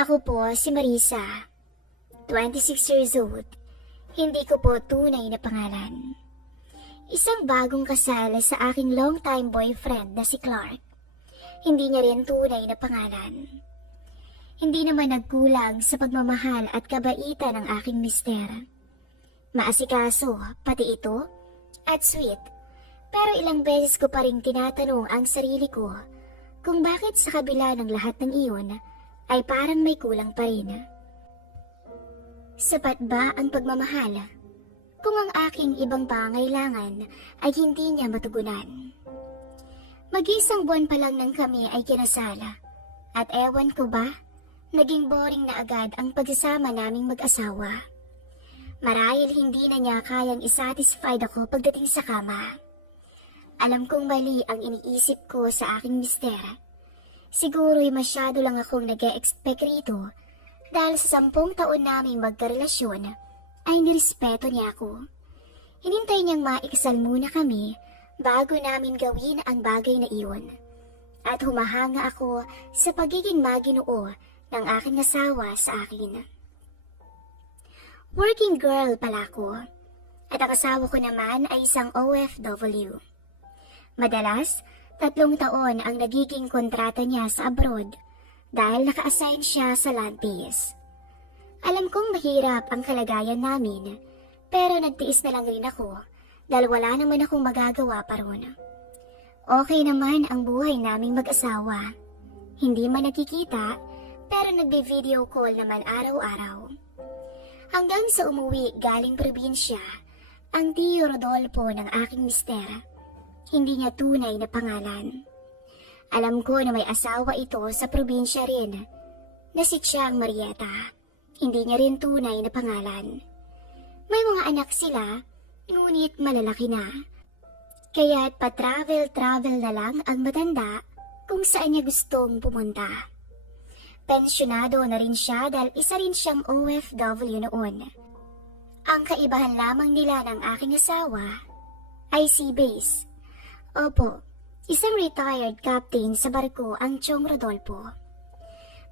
Ako po si Marisa, 26 years old. Hindi ko po tunay na pangalan. Isang bagong kasal sa aking long-time boyfriend na si Clark. Hindi niya rin tunay na pangalan. Hindi naman nagkulang sa pagmamahal at kabaitan ng aking mister. Maasikaso, pati ito, at sweet. Pero ilang beses ko pa rin tinatanong ang sarili ko kung bakit sa kabila ng lahat ng iyon ay parang may kulang pa rin. Sapat ba ang pagmamahal kung ang aking ibang pangailangan ay hindi niya matugunan? Mag-isang buwan pa lang nang kami ay kinasala at ewan ko ba, naging boring na agad ang pagsasama naming mag-asawa. Marahil hindi na niya kayang isatisfied ako pagdating sa kama. Alam kong mali ang iniisip ko sa aking mister. Siguro'y masyado lang akong nag-e-expect rito dahil sa 10 taon naming magkarelasyon ay nirespeto niya ako. Hinintay niyang maikasal muna kami bago namin gawin ang bagay na iyon. At humahanga ako sa pagiging maginoo ng aking asawa sa akin. Working girl pala ako at ang asawa ko naman ay isang OFW. Madalas, 3 taon ang nagiging kontrata niya sa abroad dahil naka-assign siya sa land base. Alam kong mahirap ang kalagayan namin, pero nagtiis na lang rin ako dahil wala naman akong magagawa pa ron. Okay naman ang buhay naming mag-asawa. Hindi man nakikita, pero nagbe-video call naman araw-araw. Hanggang sa umuwi galing probinsya, ang Tio Rodolfo ng aking mister. Hindi niya tunay na pangalan. Alam ko na may asawa ito sa probinsya rin, na si Chiang Marieta. Hindi niya rin tunay na pangalan. May mga anak sila, ngunit malalaki na. Kaya't pa-travel na lang ang matanda kung saan niya gustong pumunta. Pensyonado na rin siya dahil isa rin siyang OFW noon. Ang kaibahan lamang nila ng aking asawa ay sea base. Opo, isang retired captain sa barko ang Chong Rodolfo.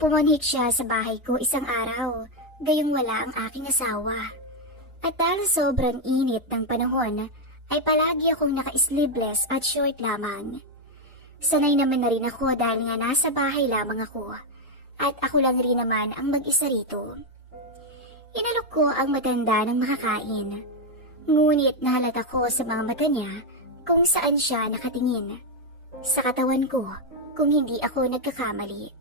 Pumanhik siya sa bahay ko isang araw, gayong wala ang aking asawa. At dahil sobrang init ng panahon, ay palagi akong naka-sleeveless at short lamang. Sanay naman na rin ako dahil nga nasa bahay lamang ako, at ako lang rin naman ang mag-isa rito. Inalok ko ang matanda ng makakain, ngunit nahalata ko sa mga mata niya kung saan siya nakatingin. Sa katawan ko kung hindi ako nagkakamali.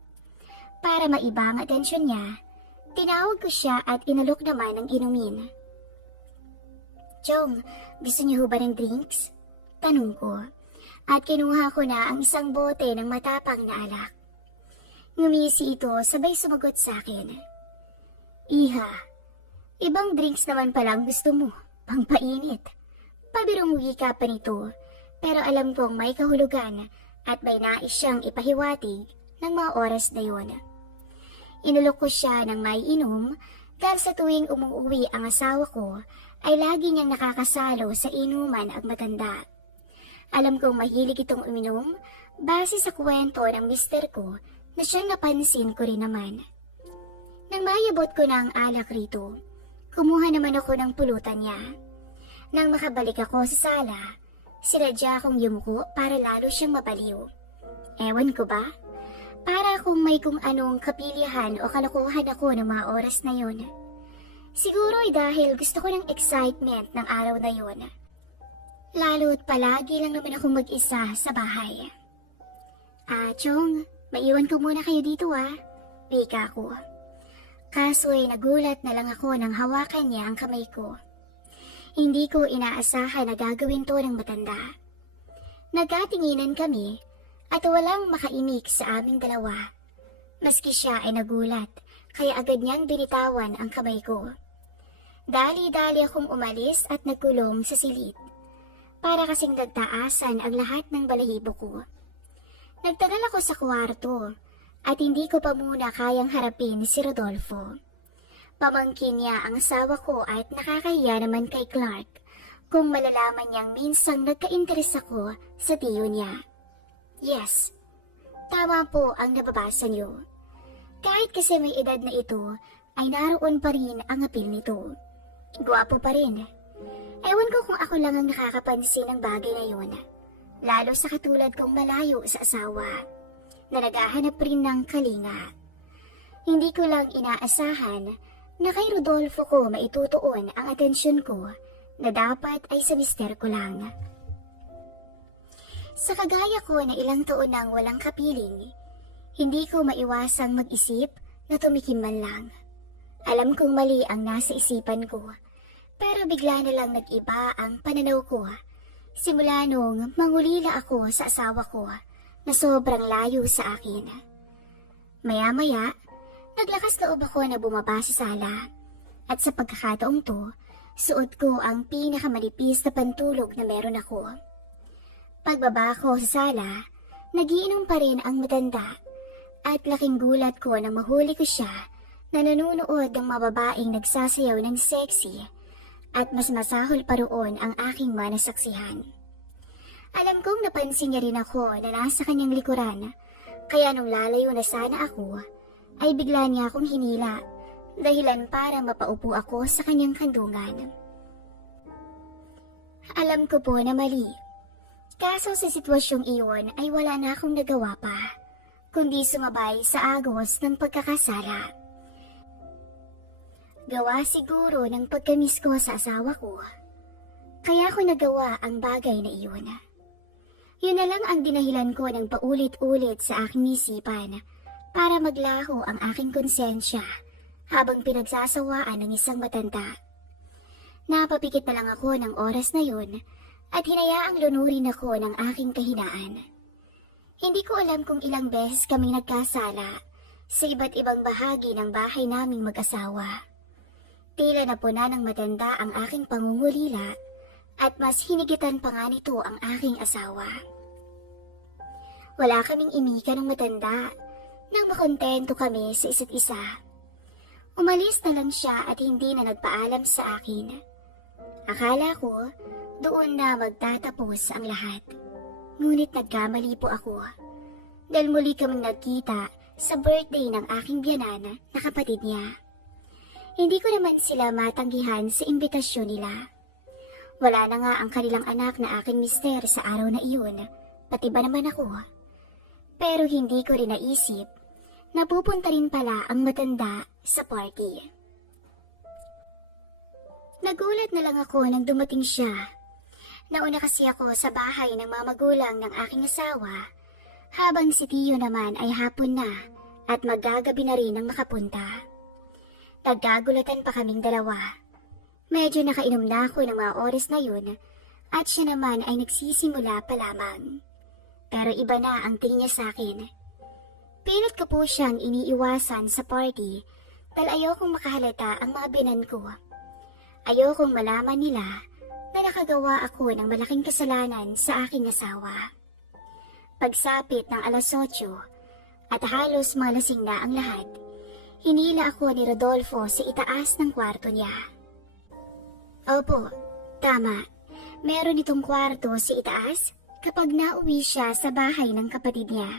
Para maiba ang atensyon niya, tinawag ko siya at inalok naman ng inumin. Chong, gusto niyo ba ng drinks? Tanong ko, at kinuha ko na ang isang bote ng matapang na alak. Ngumisi ito sabay sumagot sa akin. Iha, ibang drinks naman palang gusto mo, pangpainit. Pabirong wika pa nito, pero alam kong may kahulugan at may nais siyang ipahiwatig ng mga oras na yun. Inulok ko siya ng may inom dahil sa tuwing umuwi ang asawa ko ay lagi niyang nakakasalo sa inuman ang matanda. Alam kong mahilig itong uminom base sa kwento ng mister ko na siyang napansin ko rin naman. Nang mayabot ko na ang alak rito, kumuha naman ako ng pulutan niya. Nang makabalik ako sa sala, sinadya akong yumuko para lalo siyang mabaliw. Ewan ko ba? Para akong may kung anong kapilihan o kalokohan ako ng mga oras na yon. Siguro ay dahil gusto ko ng excitement ng araw na yon. Lalo't palagi lang naman akong mag-isa sa bahay. Chong, maiwan ko muna kayo dito wika ko. Kaso'y nagulat na lang ako nang hawakan niya ang kamay ko. Hindi ko inaasahan na gagawin to ng matanda. Nagkatinginan kami at walang makaimik sa aming dalawa. Maski siya ay nagulat, kaya agad niyang binitawan ang kamay ko. Dali-dali akong umalis at nagkulong sa silid. Para kasing nagtaasan ang lahat ng balahibo ko. Nagtagal ako sa kwarto at hindi ko pa muna kayang harapin si Rodolfo. Pamangkin niya ang asawa ko at nakakahiya naman kay Clark kung malalaman niyang minsang nagka-interes ako sa tiyo niya. Yes, tama po ang nababasa niyo. Kahit kasi may edad na ito, ay naroon pa rin ang apil nito. Gwapo pa rin. Ewan ko kung ako lang ang nakakapansin ng bagay na yun. Lalo sa katulad kong malayo sa asawa, na naghahanap rin ng kalinga. Hindi ko lang inaasahan na kay Rodolfo ko maitutuon ang atensyon ko na dapat ay sa mister ko lang. Sa kagaya ko na ilang taon nang walang kapiling, hindi ko maiwasang mag-isip na tumikim man lang. Alam kong mali ang nasa isipan ko, pero bigla na lang nag-iba ang pananaw ko. Simula nung mangulila ako sa asawa ko na sobrang layo sa akin. Maya-maya, naglakas loob ako na bumaba sa sala. At sa pagkakataong to, suot ko ang pinakamanipis na pantulog na meron ako. Pagbaba ko sa sala, nagiinom pa rin ang matanda. At laking gulat ko na mahuli ko siya na nanunood ng mga babaeng nagsasayaw ng sexy at mas masahol pa roon ang aking manasaksihan. Alam kong napansin niya rin ako na nasa kanyang likuran, kaya nung lalayo na sana ako, ay bigla niya akong hinila, dahilan para mapaupo ako sa kanyang kandungan. Alam ko po na mali, kaso sa sitwasyong iyon ay wala na akong nagawa pa, kundi sumabay sa agos ng pagkakasala. Gawa siguro ng pagkamis ko sa asawa ko, kaya ko nagawa ang bagay na iyon. Yun na lang ang dinahilan ko ng paulit-ulit sa aking isipan para maglaho ang aking konsensya habang pinagsasawaan ng isang matanda. Napapikit na lang ako ng oras na yun at hinayaang lunurin ako ng aking kahinaan. Hindi ko alam kung ilang beses kaming nagkasala sa iba't ibang bahagi ng bahay naming mag-asawa. Tila na puna ng matanda ang aking pangungulila at mas hinigitan pa nga nito ang aking asawa. Wala kaming imika ng matanda nang makontento kami sa isa't isa. Umalis na lang siya at hindi na nagpaalam sa akin. Akala ko doon na magtatapos ang lahat. Ngunit nagkamali po ako dahil muli kaming nagkita sa birthday ng aking biyanan na kapatid niya. Hindi ko naman sila matanggihan sa imbitasyon nila. Wala na nga ang kanilang anak na aking mister sa araw na iyon, pati ba naman ako. Pero hindi ko rin naisip na pupunta rin pala ang matanda sa party. Nagulat na lang ako nang dumating siya. Nauna kasi ako sa bahay ng mga magulang ng aking asawa, habang si Tio naman ay hapon na at maggagabi na rin ang makapunta. Nagkagulatan pa kaming dalawa. Medyo nakainom na ako ng mga oras na yun at siya naman ay nagsisimula pa lamang. Pero iba na ang tingin niya sa akin. Pilit ko po siyang iniiwasan sa party dahil ayokong makahalata ang mga binan ko. Ayokong malaman nila na nakagawa ako ng malaking kasalanan sa aking asawa. Pagsapit ng alas 8 at halos malasing na ang lahat, hinila ako ni Rodolfo sa itaas ng kwarto niya. Opo, tama. Meron itong kwarto sa itaas kapag nauwi siya sa bahay ng kapatid niya.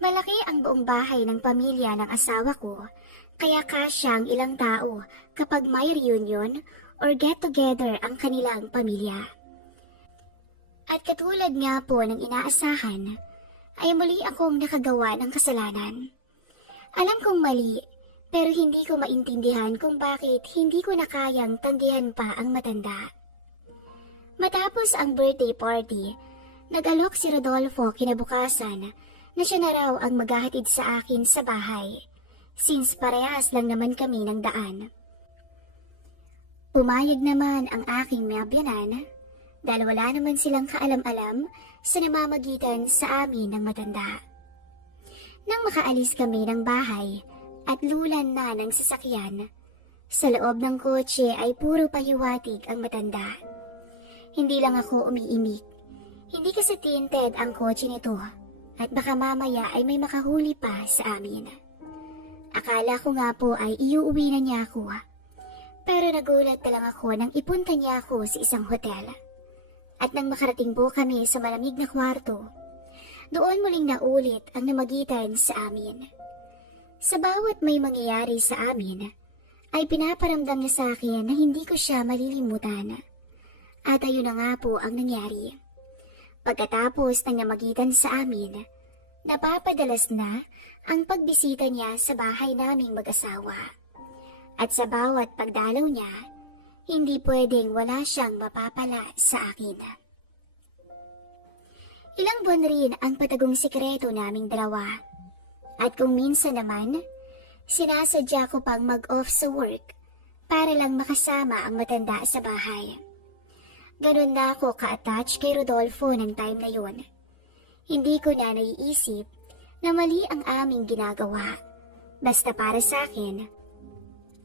Malaki ang buong bahay ng pamilya ng asawa ko, kaya kasya ang ilang tao kapag may reunion or get-together ang kanilang pamilya. At katulad nga po ng inaasahan, ay muli akong nakagawa ng kasalanan. Alam kong mali, pero hindi ko maintindihan kung bakit hindi ko na kayang tanggihan pa ang matanda. Matapos ang birthday party, nag-alok si Rodolfo kinabukasan na siya na raw ang maghahatid sa akin sa bahay, since parehas lang naman kami ng daan. Pumayag naman ang aking biyanan dahil wala naman silang kaalam-alam sa namamagitan sa amin ng matanda. Nang makaalis kami ng bahay at lulan na ng sasakyan, sa loob ng kotse ay puro pahiwatig ang matanda. Hindi lang ako umiimik. Hindi kasi tinted ang kotse nito at baka mamaya ay may makahuli pa sa amin. Akala ko nga po ay iuuwi na niya ako. Pero nagulat na lang ako nang ipunta niya ako sa isang hotel. At nang makarating po kami sa malamig na kwarto, doon muling naulit ang namagitan sa amin. Sa bawat may mangyayari sa amin, ay pinaparamdam niya sa akin na hindi ko siya malilimutan. At ayun na nga po ang nangyari. Pagkatapos ng namagitan sa amin, napapadalas na ang pagbisita niya sa bahay naming mag-asawa. At sa bawat pagdalaw niya, hindi pwedeng wala siyang mapapala sa akin. Ilang buwan rin ang patagong sikreto naming dalawa. At kung minsan naman, sinasadya ko pang mag-off sa work para lang makasama ang matanda sa bahay. Ganun na ako ka-attach kay Rodolfo ng time na yun. Hindi ko na naiisip na mali ang aming ginagawa. Basta para sa akin,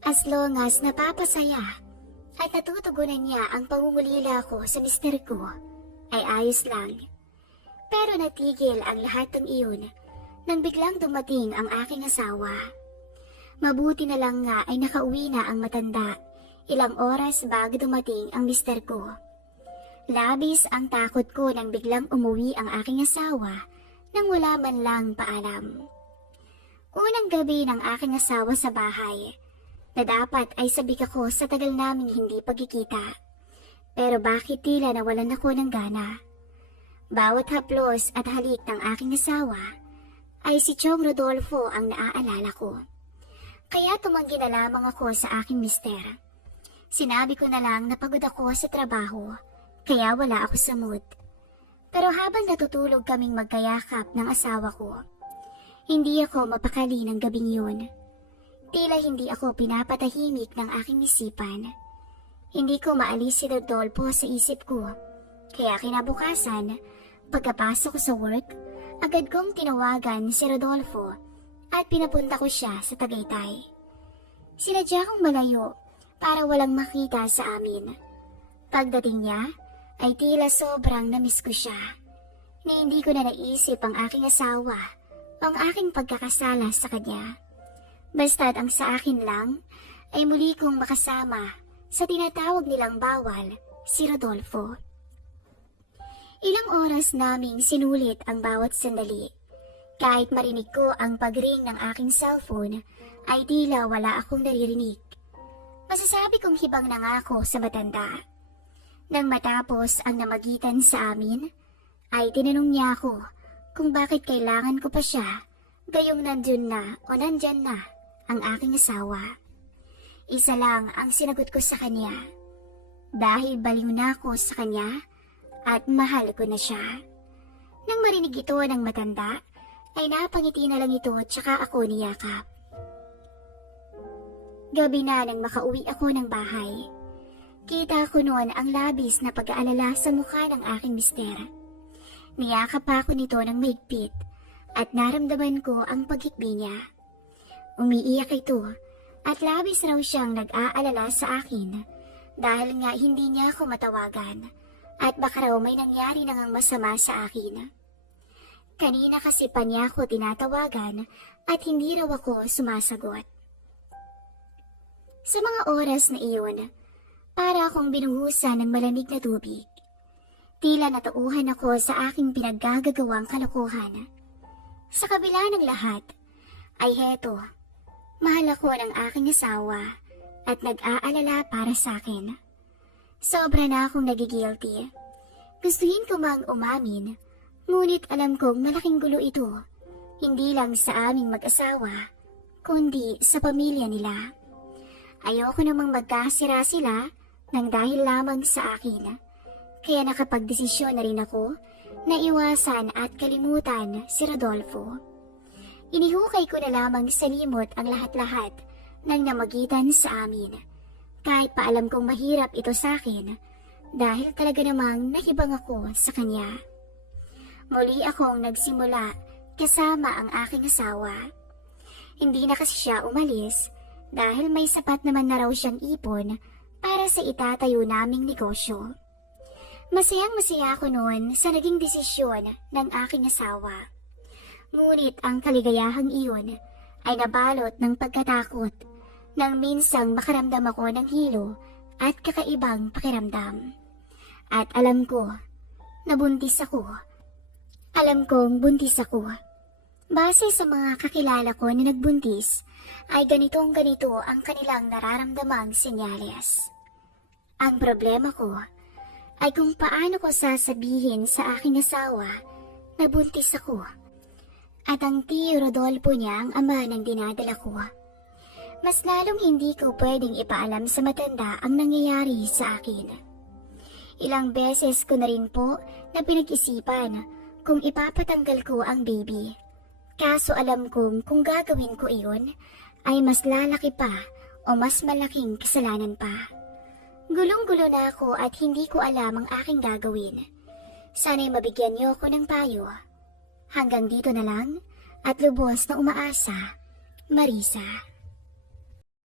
as long as napapasaya at natutugunan niya ang pangungulila ko sa mister ko, ay ayos lang. Pero natigil ang lahat ng iyon nang biglang dumating ang aking asawa. Mabuti na lang nga ay nakauwi na ang matanda ilang oras bago dumating ang mister ko. Labis ang takot ko nang biglang umuwi ang aking asawa nang wala man lang paalam. Unang gabi ng aking asawa sa bahay, na dapat ay sabik ako sa tagal naming hindi pagkikita. Pero bakit tila nawalan ako ng gana? Bawat haplos at halik ng aking asawa ay si Chong Rodolfo ang naaalala ko. Kaya tumanggi na lamang ako sa aking mister. Sinabi ko na lang na pagod ako sa trabaho, kaya wala ako sa mood. Pero habang natutulog kaming magkayakap ng asawa ko, hindi ako mapakali ng gabing yun. Tila hindi ako pinapatahimik ng aking isipan. Hindi ko maalis si Rodolfo sa isip ko, kaya kinabukasan, pagkapasok ko sa work, agad kong tinawagan si Rodolfo at pinapunta ko siya sa Tagaytay. Sinadya kong malayo para walang makita sa amin. Pagdating niya, ay tila sobrang namiss ko siya, na hindi ko na naisip ang aking asawa o ang aking pagkakasala sa kanya. Basta't ang sa akin lang ay muli kong makasama sa tinatawag nilang bawal, si Rodolfo. Ilang oras naming sinulit ang bawat sandali. Kahit marinig ko ang pag-ring ng aking cellphone, ay tila wala akong naririnig. Masasabi kong hibang na nga ako sa matanda. Nang matapos ang namagitan sa amin, ay tinanong niya ako kung bakit kailangan ko pa siya, gayong nandyan na o nandyan na ang aking asawa. Isa lang ang sinagot ko sa kanya. Dahil baliw na ako sa kanya at mahal ko na siya. Nang marinig ito ng matanda, ay napangiti na lang ito tsaka ako niyakap. Gabi na nang makauwi ako ng bahay. Kita ko noon ang labis na pag-aalala sa mukha ng aking mister. Niyakap ako nito ng mahigpit at naramdaman ko ang paghikbi niya. Umiiyak ito at labis raw siyang nag-aalala sa akin dahil nga hindi niya ako matawagan at baka raw may nangyari na ngang masama sa akin. Kanina kasi pa niya ako tinatawagan at hindi raw ako sumasagot. Sa mga oras na iyon, para akong binuhusan ng malamig na tubig. Tila natauhan ako sa aking pinaggagagawang kalokohan. Sa kabila ng lahat, ay heto, mahal ako ng aking asawa at nag-aalala para sa akin. Sobra na akong nagigilty. Gustuhin ko mang umamin, ngunit alam kong malaking gulo ito, hindi lang sa aming mag-asawa, kundi sa pamilya nila. Ayoko namang magkasira sila nang dahil lamang sa akin. Kaya nakapagdesisyon na rin ako na iwasan at kalimutan si Rodolfo. Inihukay ko na lamang sa limot ang lahat-lahat ng namagitan sa amin. Kahit pa alam kong mahirap ito sa akin dahil talaga namang nahibang ako sa kanya. Muli akong nagsimula kasama ang aking asawa. Hindi na kasi siya umalis dahil may sapat naman na raw siyang ipon para sa itatayo naming negosyo. Masayang-masaya ako noon sa naging desisyon ng aking asawa. Ngunit ang kaligayahang iyon ay nabalot ng pagkatakot nang minsang makaramdam ako ng hilo at kakaibang pakiramdam. At alam ko, nabuntis ako. Alam kong buntis ako. Base sa mga kakilala ko na nagbuntis, ay ganito ang kanilang nararamdamang senyales. Ang problema ko ay kung paano ko sasabihin sa aking asawa na buntis ako. At ang Tio Rodolfo niya ang ama ng dinadala ko. Mas lalong hindi ko pwedeng ipaalam sa matanda ang nangyayari sa akin. Ilang beses ko na rin po na pinag-isipan kung ipapatanggal ko ang baby. Kaso alam kong kung gagawin ko iyon, ay mas lalaki pa o mas malaking kasalanan pa. Gulong-gulo na ako at hindi ko alam ang aking gagawin. Sana'y mabigyan niyo ako ng payo. Hanggang dito na lang at lubos na umaasa, Marisa.